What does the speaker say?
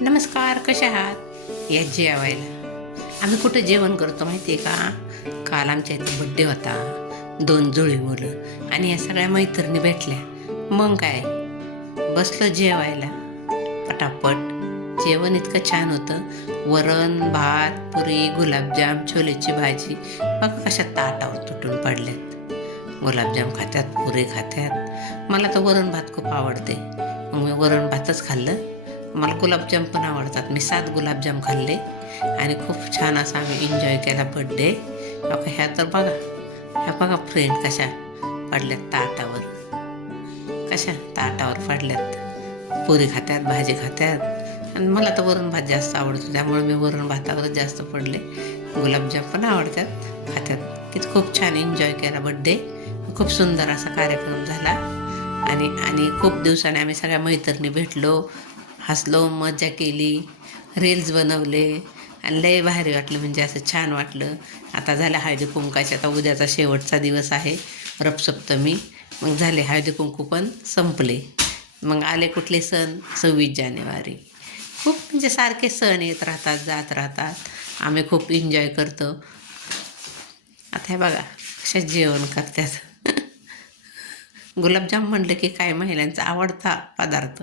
नमस्कार कशा आहात? या जेवायला आम्ही कुठं जेवण करतो माहिती आहे का? काल आमच्या इथे बड्डे होता. दोन जुळी मुलं आणि या सगळ्या मैत्रिणी भेटल्या. मग काय? बसलो जेवायला. पटापट. जेवण इतकं छान होतं. वरण भात पुरी गुलाबजाम छोलेची भाजी. मग कशा ताटावर तुटून पडल्यात गुलाबजाम खात्यात पुरी खात्यात. मला तर वरण भात खूप आवडते. मग मी वरण भातच खाल्लं. मला गुलाबजाम पण आवडतात. मी सात गुलाबजाम खाल्ले आणि खूप छान असा आम्ही एन्जॉय केला बड्डे बघा ह्या तर बघा. ह्या बघा फ्रेंड कशा पडल्यात ताटावर. कशा ताटावर पडल्यात. पुरी खात्यात भाजी खात्यात. आणि मला तर वरण भात जास्त आवडतो. त्यामुळे मी वरण भातावरच जास्त पडले. गुलाबजाम पण आवडतात. खात्यात. किती खूप छान एन्जॉय केला बड्डे खूप सुंदर असा कार्यक्रम झाला. आणि आणि खूप दिवसाने आम्ही सगळ्या मैत्रिणी भेटलो. हसलो मजा केली रील्स बनवले. आणि लय भारी वाटलं म्हणजे असं छान वाटलं. आता झालं हळदी कुंकाचे आता उद्याचा शेवटचा दिवस आहे. रपसप्तमी मग झाले हळदी कुंकू पण संपले. मग आले कुठले सण? सव्वीस जानेवारी. खूप म्हणजे सारखे सण येत राहतात जात राहतात. आम्ही खूप एन्जॉय करतो. आता हे बघा कशा जेवण करतात. गुलाबजाम म्हणलं की काय महिलांचा आवडता पदार्थ.